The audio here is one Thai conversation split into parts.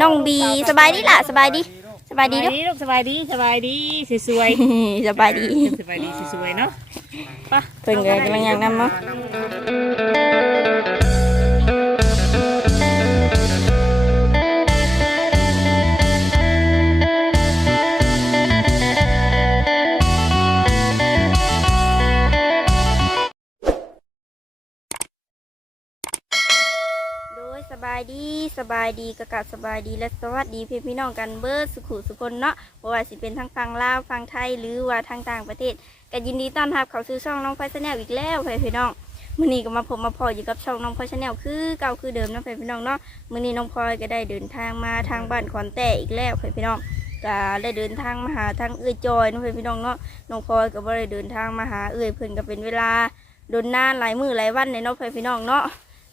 น้องบีสบายดีล่ะสบายดีสบายดีเด้อลูกสบายดีสบายดีสวยสบายดีสบายดีสวยๆเนาะไปะเพิ่นก็กำลังย่างนำเนาะ สบายดีสบายดีกะกะสบายดีและสวัสดีพี่พี่น้องกันเบิร์ดสุขุสุคนเนาะบ่ว่าสิเป็นทางฝั่งลาวฝั่งไทยหรือว่าทางต่างประเทศก็ยินดีต้อนรับเข้าสู่ช่องน้องพลอยชาแนลอีกแล้วเพื่อนพี่น้องมื้อนี้ก็มาพบมาพออยู่กับช่องน้องพลอยชาแนลคือเก่าคือเดิมเนาะเพื่อนพี่น้องเนาะมื้อนี้น้องพลอยก็ได้เดินทางมาทางบ้านขอนแต่อีกแล้วเพื่อนพี่น้องก็ได้เดินทางมาหาทางเอื้อจอยเนาะเพื่อนพี่น้องเนาะน้องพลอยก็บ่ได้เดินทางมาหาเอื้อยเพิ่นก็เป็นเวลาโดนนานหลายมื้อหลายวันเลยเนาะเพื่อนพี่น้องเนาะ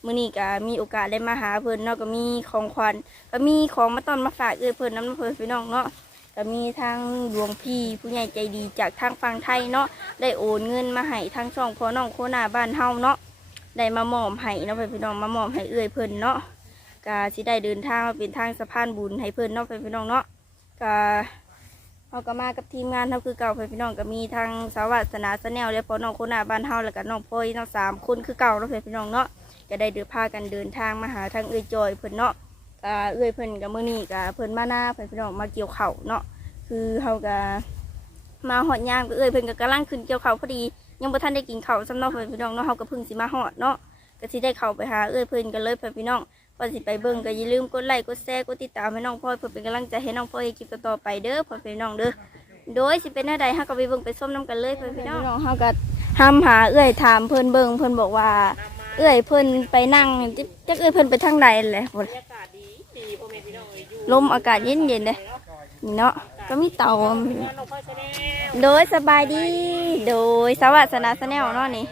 มื้อนี้ก็มีโอกาสได้มาหาเพิ่นเนาะก็มีของขวัญก็มีของมาต้อนมาฝากเอื้อเพิ่นนำเพื่อนพี่น้องเนาะก็มีทางหลวงพี่ผู้ใหญ่ใจดีจากทางฝั่งไทยเนาะได้โอนเงินมาให้ทางช่องพ่อน้องโคนาบ้านเฮาเนาะได้มามอบให้เนาะพี่น้องมามอบให้เอื้อเพิ่นเนาะกาสิได้เดินทางมาเป็นทางสะพานบุญให้เพิ่นเนาะเพื่อนพี่น้องเนาะกาเราก็มากับทีมงานเท่าคือเก่าเพื่อนพี่น้องก็มีทางสวัสนาสแนลและพ่อน้องโคนาบ้านเฮาแล้วก็น้องพลอยทั้งสามคนคือเก่าเนาะเพื่อนพี่น้องเนาะ ก็ได้เดินพากันเดินทางมาหาทางเอื้อยจอยเพิ่นเนาะกาเอื้อยเพิ่นกับมื้อนี้กาเพิ่นมาหน้าเพื่อนพี่น้องมาเกี่ยวเข่าเนาะคือเฮาก็มาหอดยางก็เอ้ยเพิ่นก็กำลังขึ้นเกี่ยวเขาพอดี ยังบ่ทันได้กินเข้าสำนาะเพิ่นพี่น้องเนาะเฮาก็เพิ่งสิมาฮอดเนาะก็สิได้เข้าไปหาเอ้ยเพิ่นกันเลยเพิ่นพี่น้องก่อนสิไปเบิ่งก็อย่าลืมกดไลค์กดแชร์กดติดตามให้น้องพลอยเพื่อเป็นกำลังใจให้น้องพลอยในคลิปต่อไปเด้อเพิ่นพี่น้องเด้อโดยสิเป็นหน้าใดเฮาก็ไปเบิ่งไปส้มน้ำกันเลยเพิ่นพี่น้องเฮาก็ห้ามหาเอ้ยถามเพิ่นเบิ่งเพิ่นบอกว่า เอ้ยเพิ่นไปนั่งจักเอ้ยเพิ่นไปทางใดแหละพุ่นบรรยากาศดีดีพ่อแม่พี่น้องเอ้ยอยู่ลมอากาศเย็นๆเด้นี่เนาะก็มีเตาน้องพ่อชาแนลโดยสบายดี โดยสวัสนาสแนลเนาะนี่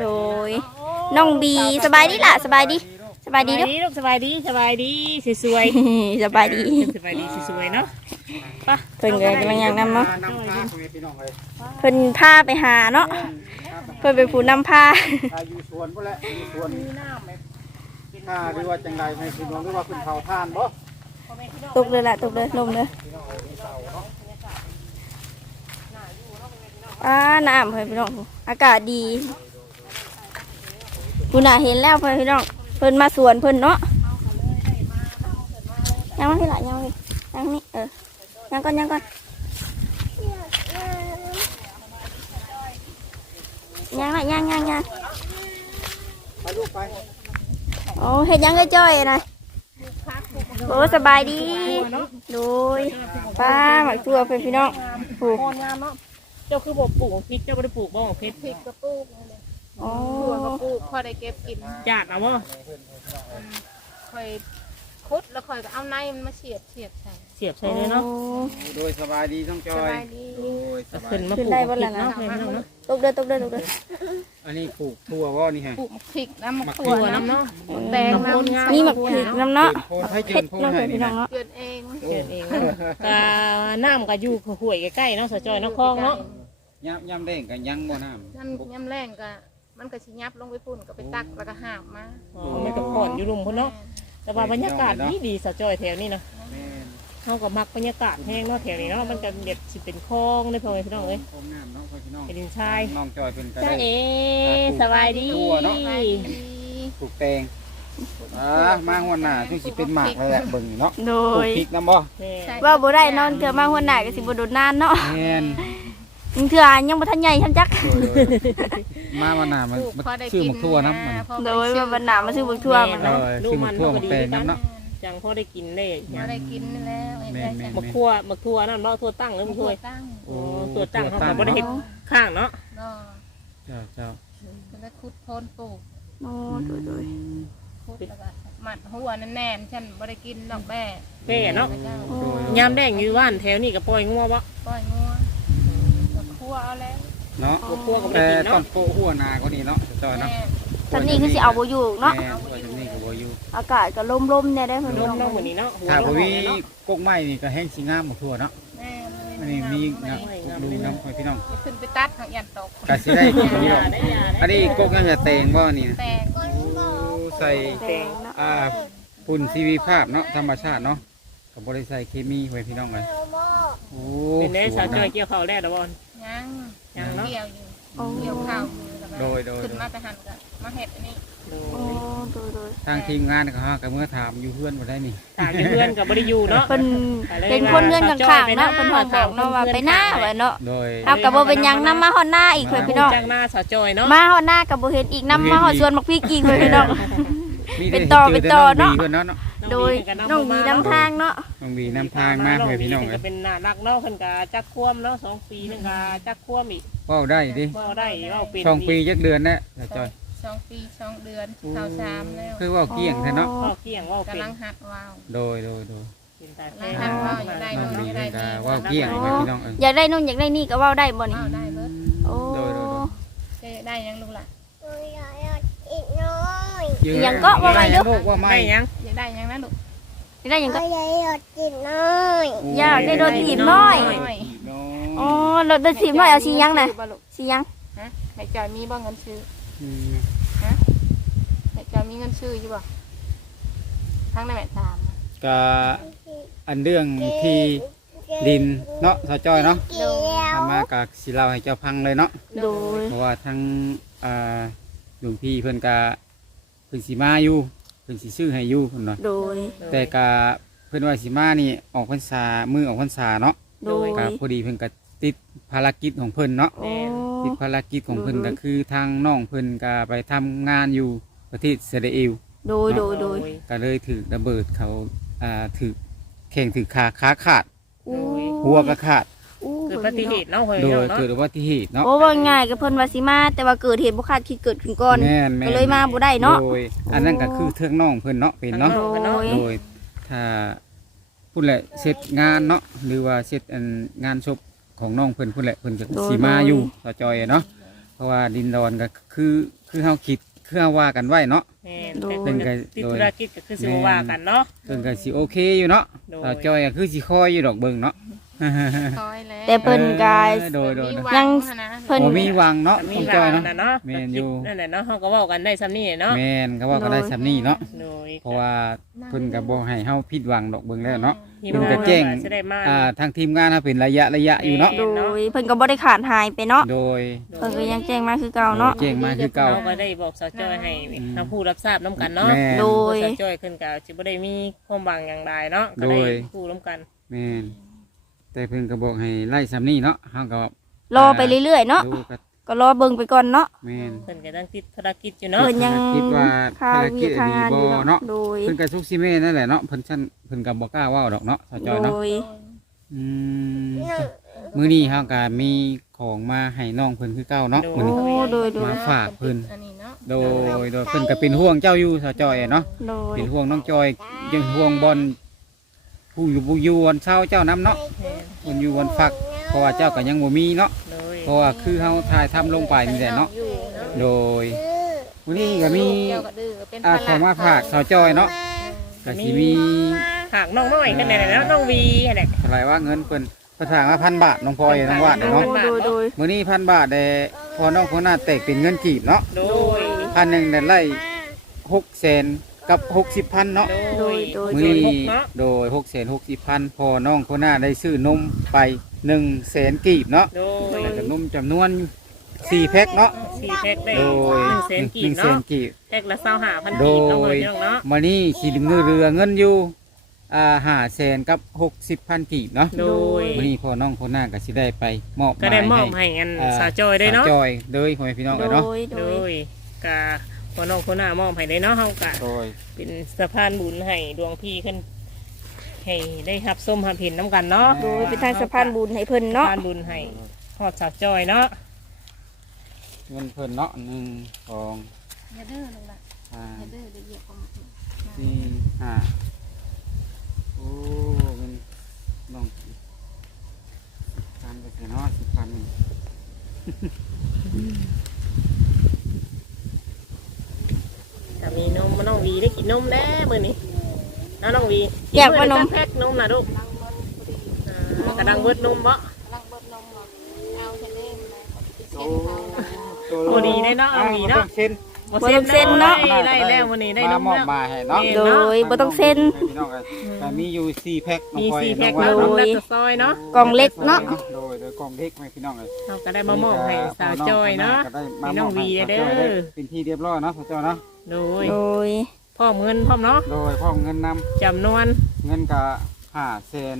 โดยน้องบีสบายดีล่ะสบายดี สบายดีเด้อลูกสบายดีสบายดีสวยสบายดีสบายดีสวยๆเนาะไปะเพิ่นก็กำลังย่างนำเนาะนำพาพ่อแม่พี่น้องเลยเพิ่นพาไปหาเนาะเพิ่นเป็นผู้นำพาถ้าอยู่สวนก็แหละอยู่สวนถ้าหรือว่าจังใดให้พี่น้องหรือว่าคุณเผาทานบ่ตกเลยล่ะตกเลยลมเลยอ่าน้ำเพิ่นพี่น้องอากาศดีคุณน่ะเห็นแล้วเพิ่นพี่น้องเพิ่นมาสวนเพิ่นเนาะยังไม่ละยังไม่ยังนี่เออยังก่อนยังก่อนยังละยังยังยังไปลูกไปโอ้เห็นยังก็จ้อยนะโอ้สบายดีโดยป้าหมักตัวเพิ่นพี่น้องปลูกงามเนาะเจ้าคือบอกปลูกพริกเจ้าไม่ได้ปลูกบ้องพริกพริกกระปุก อ๋อถั่วกระปุกพอได้เก็บกินจาดเอาบ่ค่อยคุดแล้วค่อยก็เอาในมันมาเฉียดเฉียดใส่เสียบใส่เลยเนาะโดยสบายดีต้องจสอยบายดีโดยสบายขึ้นมาปขึ้นลูกได้พบ่ริล่ะกนะเนาะพ่อแม่พี่น้องเนาะตกเด้อตกเด้อตกเด้ออันนี้ปลูกทั่วว่านี่ฮะ ปลูกมะพริกน้ำมะมะขั่ถั่วถั่วน้ำน้ำเนาะแดงมะโคนงามน้ำมีหมักผิกน้ำเนาะโพนให้เพเจิชนรโพนน้องให้เพิ่นนี่พี่น้อนะงเนาะเกิดเองเกิดเองเนาะกาน้ำก็อยู่ห่วยใกล้ๆเนาะสะจอยเนาะคลองเนาะ ย่ำย่ำแดงกันยังบ่น้ำน้ำยำแรงก็ มันก็ชิยับลงไปพุ่นก็ไปตักแล้วก็หาบมาอ๋อมันก็ผ่อนอยู่รุมพุ่นเนาะแต่ว่าบรรยากาศดีดีๆสะจอยแถวนี้เนาะแม่นเขาก็มักบรรยากาศแห้งเนาะแถวนี้เนาะมันก็เด็ดสิเป็นคลองได้พอพี่น้องเอ้ยโคมน้ำเนาะพ่อพี่น้องเป็นดินชายน้องจอยเป็นก็จ้าได้ เอ๋สบายดีทั่วเนาะสบายดีปลูกแตงอ่ามาหัวหน้าซึ่งสิเป็นหมากเลยแหละเบิ่งนี่เนาะโดปลูกยพริกน้ำบ่แม่ ว่าบ่ได้นอนเถื่อมาหัวหน้าก็สิบ่โดนนานเนาะแม่น เถื่อยังบ่ทันใหญ่ทันจักโดยโดยมาวันหน้ามันปลูกมันพอได้ชื่อกิหมกทั่วน้ำมันพอโดไปยซื้ว่าบรรณามาซื้อบักทั่วมันเอเนาะอชื่อหมกทั่วหมกแตงน้ำเนาะจังพอได้กินได้พอได้กินนี่แล้วไอ้แม่ได้นแม่ใส่นมักทั่วมักทั่วนั่นเนาะทั่วตั้งหรือมักทั่วตั้งโอ้ตัวตั้งเขาก็บ่ได้เฮ็ดข้างเนาะเนาะเจ้าเจ้าก็ได้คุดโพนปลูกโอ้โดยโดยคุดแล้วก็หมัดหัวแน่นๆฉันบ่ได้กินดอกแบ่แม่เนาะพระเจ้ายามแดงอยู่บ้านแถวนี้ก็ปล่อยงัวบ่ปล่อยงัวก็คั่ วเอาแล้วเนาะคั่วก็บ่แต่ได้กินต้เนาะนโปะหัวนาก็ดีเนาะจอยเนาะแม่ตอนนี้คือสิเอาบ่อยู่เนาะ แม่ว่าจะนี่ก็บ่อยู่อากาศก็ลมๆเนี่ยได้เพิ่นลพี่มน้องเนาะมื้อนี้เนาะหัวถ้าลบ่มมีเนาะกกไม้นี่ก็แห้งสิงามหมดทั่วเนาะแม่อันนี้มีเนาะดูน้ำให้พี่น้องขึ้นไปตัดของยันตกก็สิได้กินนี่ดอกได้ยาได้อันนี้กกยังจะแตงบ่นี่นะแตงโอ้ใส่แดงเนาะอ่าปุ่นชีวีภาพเนาะธรรมชาติเนาะกับบริษัทเคมีไว้พี่น้องเลยโอ้เป็นได้สวสาวยจอยนะเกี่ยวข้าวแล้วดอกบอล ยังยังเนาะ เกี่ยวอยู่โอ้เกี่ยวข้าวอยู่แล้วก็โดยโดย ขึ้นมาไปหันกันมาเห็ดอันนี้โอ้โดยโดยทางทีมงานก็ฮะกับเมื่อถามอยู่เพื่อนมาได้นี่ถามอยู่เพื่อนกับบริยูเนาะเพิ่นเป็นคนเงื่อนข้างๆเนาะเพิ่นห้องบอกเนาะว่าไปหน้าว่าเนาะโดย เอากับบ่เป็นหยังนำมาฮอดหน้าอีกเพิ่นพี่น้อง จ้างหน้าสาวจอยเนาะมาฮอดหน้ากับบ่เห็นอีกนำมาฮอดสวนมักพริกอีกเพิ่นพี่น้อง มีเป็นแต่ต่อจเป็นต่อแต่เนาะงบีเพื่อนเนาะเนาะ โดยน้องมีนำทางเนาะ น้องบีนำทางมาเพื่อนพี่น้องเลเลยยเป็นน่ารักเนาะเพิ่นก็จักควมเนาะสองปีนึงก็จักควมอีกเว้าได้ดิเว้าได้เว้าเป็นช่องปีจักเดือนนะแต่จอย สองปีสองเดือนข้าวสามแล้วคือเว่าเกี่ยงแท้เนาะเว้าเกี่ยงเว้าเป็นกำลังหัดว้าวโดยโดยโดยเป็นตาได้แท้ทำว่าอยู่ได้น้องบีได้เพิ่นดีก็เว่าเกี่ยงไว้พี่น้องเอออยากได้นู่นอยากได้นี่ก็เว้าได้บ่นี่ว้าวได้เบิดโอ้โดยโดยโดย จะได้ยังลูกหล่ะยังก็ว่าไงลูกลูกว่าไม่ได้ยังอยากได้ยังนะลูก อยากได้หยังก็โอยากได้โดนถีบน้อยน้ออ๋อยรถเดินถีบน้อยเอาสีหยังน่ะบ่ลูกสีหยังฮะแม่จอยมีบ่เงินซื้ออืมแม่จอยมีเงินซื้ออยู่บ่ทั้งในแม่ถามก็อันเรื่องที่ดินเนาะสาวจอยเนาะทำมากับสิเล่าให้เจ้าพังเลยเนาะ โดยเพราะว่าทั้งอ่าหลวงพี่เพิ่นกะเพิ่นสิมาอยู่ เพิ่นสิซื้อให้อยู่เพิ่นว่าโดย แต่กะเพิ่นว่าสิมานี่ออกพรรษามือออกพรรษาเนาะโดย กะพอดีเพิ่นก็ติดภารกิจของเพิ่นเนาะโอ้ ติดภารกิจของเพิ่นอือฮึก็คือทางน้องเพิ่นก็ไปทำงานอยู่ประเทศอิสราเอล โดย โดย โดย ก็เลยถือระเบิดเขาอ่าถือแข่งถือขาขาขาดอู้หัวก็ขาดอู้เกิดอุ บัติเหตุเนาะเฮ้ยโดยเนาะเกิดอุบัติเหตุเนาะ โอ้ว่าง่ายกับเพิ่นว่าสิมา แต่ว่าเกิดเหตุบ่คาดคิดเกิดขึ้นก่อน แม่นแม่นก็เลยมาบ่ได้เนาะ โดยอันนั้นก็คือเทือกน้องเพิ่นเนาะเป็นเนาะโดยโดยถ้าพูดแหละเสร็จงานเนาะหรือว่าเสร็จอันงานศพของน้องเพิ่นพูดแหละเพิ่นก็โดย สีมาโดยอยู่ต่อจอยเนาะเพราะว่าดินดอนก็คือคือเฮาคิดคือเฮาว่ากันไว้เนาะแม่นโดยแต่เพิ่นก็ติดธุรกิจก็คือสิบ่ว่ากันเนาะ เพิ่นก็สิโอเคอยู่เนาะโดย ต่อจอยก็คือสิคอยอยู่ดอกเบิ่งเนาะ คอยแล้วแต่เพิ่นก็เออโดยโดยมีโดยหวัยังนะเพิ่นบ่มีหวังเนาะมีต้องจว่าอยนั่เนาะนน่ะเนาะแม่นอยู่ นั่นแหละเนาะเฮาก็เว้ากันได้ซ้ำนี่เนาะแม่นก็ว่าก็ได้สำนี้เนาะโดยเพราะว่าเพิ่นก็บ่ให้เฮาผิดหวังดอกเบิ่งแล้วเนาะ ที่เพิ่นก็แจ้งจะได้มา อ่าทางทีมงานเฮาเป็นระยะระยะอยู่เนาะ โดยเพิ่นก็บ่ได้ขาดหายไปเนาะโดยเพิ่นก็ยังแจ้งมาคือเก่าเนาะ แจ้งมาคือเก่า เราก็ได้บอกสาวจ้อยให้ทางผู้รับทราบน้ำกันเนาะแม่นโดย สาวจ้อยขึ้นกับจิบ่ได้มีความหวังอย่างใดเนาะก็ได้โดยผู้ร่วมกัน แม่น แต่เพิ่นก็บอกให้ไล่ซ้ำนี้เนาะเฮาก็รอไปเรื่อยๆเนาะดูก็ก็รอเบิ่งไปก่อนเนาะแม่น เพิ่นก็ตั้งติดภารกิจอยู่เนาะเพิ่นยังคิดว่าค่าภารกิเวีจยค่างานดีอยู่บ่เนาะเนาะโดย เพิ่นก็สุกซิเม่นั่นแหละเนาะเพิ่นซั่นเพิ่นก็บ่กล้าเว้าดอกเนาะสาวจอยโดเนาะย อืมมื้อนี้เฮาก็มีของมาให้น้องเพิ่นคือเก่าเนาะโอ้มื้อนี้ โดยโดยมาฝากเพิ่น อันนี้เนาะโดยโดยเพิ่นก็เป็นห่วงเจ้าอยู่สาวจอยเนาะโดยเป็นห่วงน้องจอยยังห่วงบอล ผู้อยู่ผู้อยู่วันเช้าเจ้าน้ำเนาะมันอยู่วันฝักเพราะว่าเจ้าก็ยังบ่มีเนาะโดยเพราะว่าคือเฮาถ่ายทำลงไปนี่แหละเนาะอยู่เนาะโดยวันนี้ก็มีเจ้าก็ดื้อเป็นอาภาของระมาฝากสาวจอยเนาะก็สิมีหากน้องน้อยกันแน่ๆแล้วน้องวีแหละ เท่าไหร่ว่าเงินเพิ่นประถางมาพันบาทน้องพลอยน้องวาดโดเนาะ ยโดยโดยมื้อนี้พันบาทได้พอน้องคนหน้าแตกเป็นเงินกีบเนาะโดยพันหนึ่งได้ไล่หกแสน กับหกสิบพันเนาะโดยโดยมือส่วนหนี้กเนาะโดยหกแสนหกสิบพันพอน้องคนหน้าได้ซื้อนมไปหนึ่งแสนกีบเนาะโดยแล้วก็นมจำนวนสี่แพ็คเนาะสี่แพ็คได้โดยหนึ่งแสนกีหบนึ่งแสเนาะนกีบ แพ็คละเศร้าหาพันโดกีบยน้องเอ๋ยพี่น้องเนาะมานี่ขีดมือเรือเงินอยู่อ่าห้าแสนกับหกสิบพันกีบเนาะโดยมานี่พอน้องคนหน้าก็สิได้ไปมอบก็ได้มอบให้ให้อันอ่สาวจอยได้เนาะสวจอยเลยพ่อแม่พี่น้องโดเลยเนาะยโดโดย ยกะ พอน้องคนหน้ามอบให้ได้เนาะเฮากะโดยเป็นสะพานบุญให้ดวงพี่ขึ้นให้ได้รับส้มหับเห็นน้ำกันเนาะโดยเป็นทางสะพานบุญให้เพิ่นเนาะสะพานบุญให้ทอดสาวจอยเนาะเงินเพิ่นเนาะหนึ่งสองอย่าดื้อลูกหล่ะห้าอย่าดื้อเดี๋ยวเหยียบของสี่ห้าโอ้เงินน้องสิบพันไปเถอะเนาะสิบพันหนึ่ง ถ้ามีนมน้องวีได้ กินนมแล้วมื้อนี้นะน้องวีอยากว่านมแพ็กนมนะลูกอ่ากระดังเบิดนมบ่ลังเบิดนมเอาเทเลมนะเส้นเขาโอ้ดีได้เนาะเอาดีเนาะเช่นบ่บ่ต้องเซ็นเนาะ ได้ได้แล้ววันนี้ได้นมามมอบแล้ว มาให้เนาะนี่โดยบ่ต้องเซ็น พี่น้องเอ้ยก็มีอยู่สี่แพ็คน้องมีพลอยสี่แพ็คน้แล้อวงน้องว่ารัเนาะตซอยเนาะกล่องเล็กเนาะ โดยโดยกล่องเล็กไหมพี่น้องเอ้ย เราก็ได้มามอบให้สาวจอยเนาะ ก็ได้มาให้มน้ออบงให้วีสาวเด้จอยได้อเป็นที่เรียบร้อยเนาะสาวจอยเนาะโดยโดย พร้อมเงินพร้อมเนาะโดยพร้อมเงินนำจำนวนเงินกะห้าเซน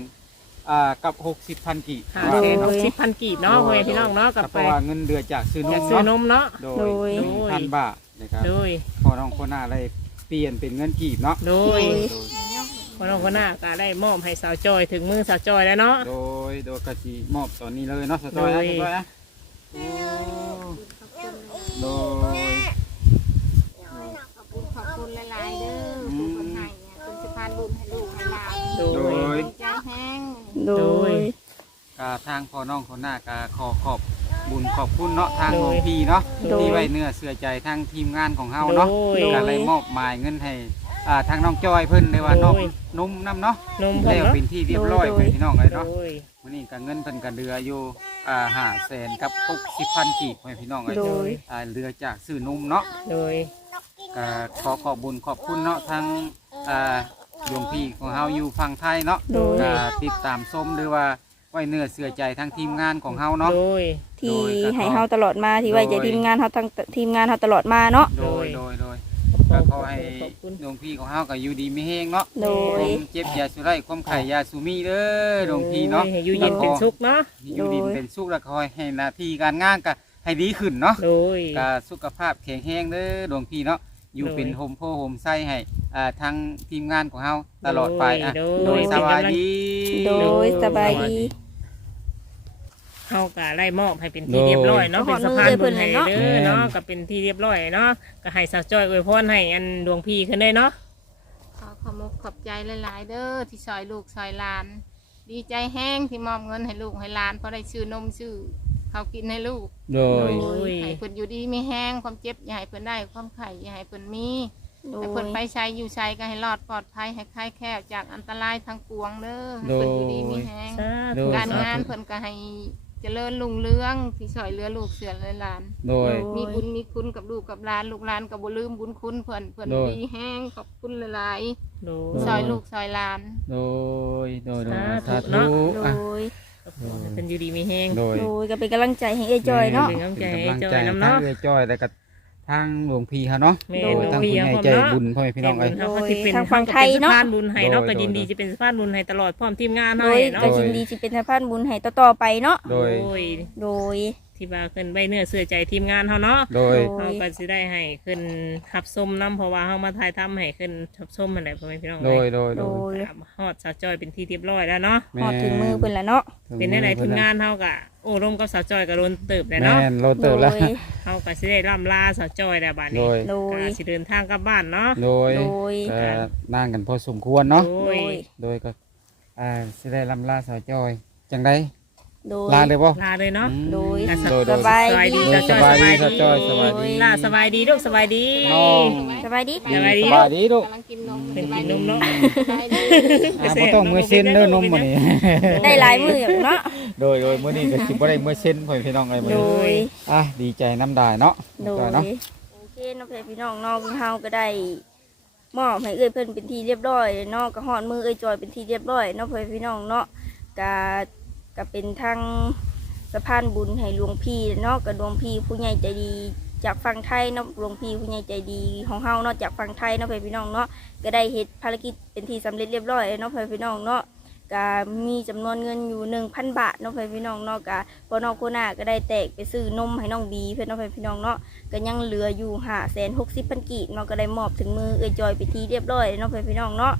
อ่ากับหกสิบพันกี่ห้าแสนหกสิบพันกีบเนาะพ่อแม่พี่น้องเนาะกลับเพไปราะว่าเงินเดือนจากซื้อนจะมซื้อนเนาะมเนาะ โดโดยยหนึ่งพันบาทนะครับโดย พอน้องคนหน้าได้เปลี่ยนเป็นเงินกีบเนาะโดยพอน้องคนหน้าก็ได้มอบให้สาวจอยถึงมือสาวจอยแล้วเนาะ โดยโดยกะจีมอบตอนนี้เลยเนาะสจอยนะโดยสจอยนะโอ้โดย ห้งโดยกาทางพ่อน้องคนหน้ากาขอขอบบุญขอบคุณเนาะทางโดยหลวงพี่เนาะโดยที่ไว้เนื้อเสือใจทางทีมงานของเฮาโดเนาะยก็เลยมอบหมายเงินให้อ่าทางน้องจอยเพิ่นเลยว่าน้องโดยนุ่มน้ำเนาะนมพร้อมแล้วเนาะเป็นที่เรียบร้อยโดย ไปพี่น้องเลยโดเนาะย วันนี้ก็เงินเพิ่นก็เดืออยู่อ่าห้าแสนกับหกสิบพันกีบให้พี่น้องเลยโดย อ่าเรือจากซื้อนุ่มเนาะ โดย ก็ขอขอบบุญขอบคุณเนาะทางอ่า หลวงพี่ของเฮาอยู่ฝั่งไทยเนาะโดย ก็ติดตามชมหรือว่าไว้เนื้อเสือใจทางทีมงานของเฮาเนาะ โดย ที่ให้เฮาตลอดมาที่ไว้ใจทีมงานเฮาทั้งทีมงานเฮาตลอดมาเนาะโดยโดโดยยโดยก็ขอให้ขอบคุณ หลวงพี่ของเฮาก็อยู่ดีมีแฮงเนาะโดยความเจ็บอยาสุไรความไข่อยาสุมีเด้อหลวงพี่เนาะโดยให้อยู่เย็นเป็นสุขเนาะอยู่ดีโดยเป็นสุขแล้วคอยให้หน้าที่การงานก็ให้ดีขึ้นเนาะ โดย ก็สุขภาพแข็งแรงเด้อหลวงพี่เนาะอยู่โดยเป็นโฮมโพโฮมไส้ให้ อ่าทางทีมงานของเฮาตลอดไปอะโดโดยยสวัสดี โดยสบายดี เฮาก็ได้มอบให้เป็นที่เรียบร้อยเนาะโดยเป็นสะพานบุญให้ขออนุญาตเพิ่นเด้อเลยเนาะเนาะก็เป็นที่เรียบร้อยเนาะก็ให้สาวจ้อยอวยพรให้อันดวงพี่ขึ้นได้เนาะขอขอบคุณขอบใจหลาย ๆ เด้อที่ซอยลูกซอยหลาน ดีใจแห้งที่มอบเงินให้ลูกให้หลานเพราะได้ซื้อนมซื้อเขาวกินให้ลูกโดยโดยให้เพิ่นอยู่ดีมีแห้งความเจ็บอย่าให้เพิ่นได้ความไข่อย่าให้เพิ่นมี โดให้ยเพิ่นไปใช้อยู่ใช้ก็ให้รอดปลอดภัยให้คลายแคล้วจากอันตรายทางปวงเด้อให้เพิ่นอยู่ดีมีแห้งสาโดธุย การงานเพิ่นก็ให้เจริญรุ่งเรืองที่ซอยเหลือลูกเสือและหลาน โดย มีบุญมีคุณกับลูกกับหลานลูกหลานก็บ่ลืมบุญคุณเพิ่นเพิ่นโดย ดีแห้งขอบคุณหลายโดๆซอยลูกซอยหลาน โดย โดย โดยสาสาธุเนาะธุโดอะย เป็นอยู่ดีมีแห้ง โดยโดยก็เป็นกำลังใจให้เอ้ยจอยเนาะเป็นกำลังใจให้เป็นกำลังจอใจยทางน้ำเนาะเรือจ้อยแล้วก็ ทางหลวงพี่เขาเนาะแม่โดยหลวงทางพี่ผู้ใหญ่เขาใจเนาะ บุญพ่อแม่พี่น้องเอ้ยเพิ่นสิเป็นทางฝั่งไทยเนาะสะพานบุญให้เนาะโดย ก็ยินดีโดยจะเป็นสะพานบุญให้ตลอดพร้อมทีมงานโดให้ยเนาะก็ยินดีสิเป็นสะพานบุญให้ต่อๆไปเนาะ โดย โดย โดย ที่ว่าขึ้นใบเนื้อเสื้อใจทีมงานเขาเนาะโดยโดเขาก็สิได้ให้ขึ้นขับส้มน้ำเพราะว่าเขามาถ่ายทำให้ขึ้นขับส้มมันแหละพ่อแม่พี่น้องโดย โดย โดโดย ยครับฮอดสาวจอยเป็นที่เรียบร้อยแล้วเนาะฮอดถึงมือเพิ่นแล้วเนาะ เป็นในไหนทีมงานเขากะโอ้ร่มกับสาวจอยกับโดนเติบเลยแม่เนาะนโลเติบแล้ว โดยเขาก็สิได้ร่ำลาสาวจอยแล้วบัดโดนี้ย โดย ก็สิเดินทางกลับบ้านเนาะโดยโดย ก็นั่งกันพอสมควรเนาะ โดโดย ย โดยก็ อ่าสิได้ลำลาสาวจอย จังได โดย ลาเลยบ่ ลาเลยเนาะอืมโดยโดยโดสย บายสบายดีดีสบายดีสาวจอยสบายดีลาสบายดีลูกสบายดี น้องสบายดีสบายดี สบายดีลูกกำลังกินนมเป็นกินนมเนาะสบายดีอ่าบ่ต้องมือเส้นเด้อนมมื้อนี้ ได้หลายมืออยู่เนาะโดยโดยมื้อนี้ก็สิบ่ได้มือเส้นพ่อแม่พี่น้องเอ้ยมื้อโดนี้ย อะดีใจน้ำได้เนาะโดจอยยเนาะโอเคเน้องพี่น้องเน้องเฮาก็ได้มอบให้เอ้ยเพิ่นเป็นที่เรียบร้อยเนาะก็ฮอดมือเอ้ยจอยเป็นที่เรียบร้อยเนาะเพื่อนพี่น้องเนาะก็ ก็เป็นทางสะพานบุญให้หลวงพี่เนาะกับหลวงพี่ผู้ใหญ่ใจดีจากฝั่งไทยเนาะหลวงพี่ผู้ใหญ่ใจดีของเฮาเนาะจากฝั่งไทยเนาะเพื่อนพี่น้องเนาะก็ได้เฮ็ดภารกิจเป็นที่สำเร็จเรียบร้อยเนาะเพื่อนพี่น้องเนาะก็มีจำนวนเงินอยู่1,000บาทเนาะเพื่อนพี่น้องเนาะก็พอน้องโคน่าก็ได้แตกไปซื้อนมให้น้องบีเพื่อนเนาะเพื่อนพี่น้องเนาะก็ยังเหลืออยู่ห้าแสนหกสิบพันกีบเนาะก็ได้มอบถึงมือเอ้ยจอยไปทีเรียบร้อยเนาะเพื่อนพี่น้องเนาะ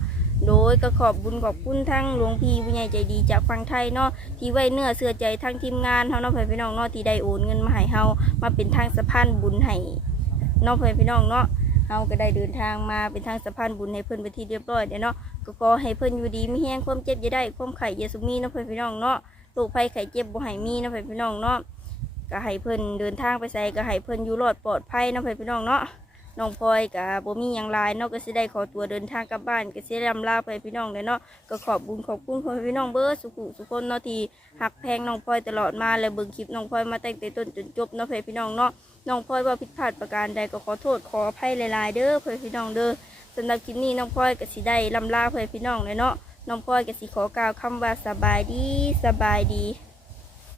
โดยก็ขอบบุญขอบคุณทั้งหลวงพี่ผู้ใหญ่ใจดีจากฝั่งไทยเนาะที่ไว้เนื้อเสือใจทั้งทีมงานเฮาเนาะเพื่อนพี่น้องเนาะที่ได้โอนเงินมาให้เฮามาเป็นทางสะพานบุญให้เนาะเพื่อนพี่น้องเนาะเฮาก็ได้เดินทางมาเป็นทางสะพานบุญให้เพิ่อนไปที่เรียบร้อยเดี๋ยเนาะก็ขอให้เพิ่อนอยู่ดีไมีแห้งความเจ็บอย่าได้ความไข่อย่าสุมีเนาะเพื่อนพี่น้องเนาะโรคภัยไข้เจ็บบ่ให้มีเนาะเพื่อนพี่น้องเนาะก็ให้เพิ่นเดินทางไปใส่ก็ให้เพิ่นอยู่รอดปลอดภัยเนาะเพื่อนพี่น้องเนาะ น้องพลอยกับบ่มีหยังหลายเนาะก็สิได้ขอตัวเดินทางกลับบ้านก็สิลำลาไปพี่น้องเลยเนาะก็ขอบบุญขอบคุณพ่อพี่น้องเบิร์สุขุสุคนเนาะที่หักแพงน้องพลอยตลอดมาและเบิ่งคลิปน้องพลอยมาตั้งแต่ต้นจนจบเนาะเพื่อนพี่น้องเนาะน้องพลอยว่าผิดพลาดประการใดก็ขอโทษขออภัยหลายๆเด้อเพื่อนพี่น้องเด้อสำหรับคลิปนี้น้องพลอยก็สิได้ลำลาเพื่อนพี่น้องเลยเนาะน้องพลอยก็สิขอกล่าวคำว่าสบายดีสบายดี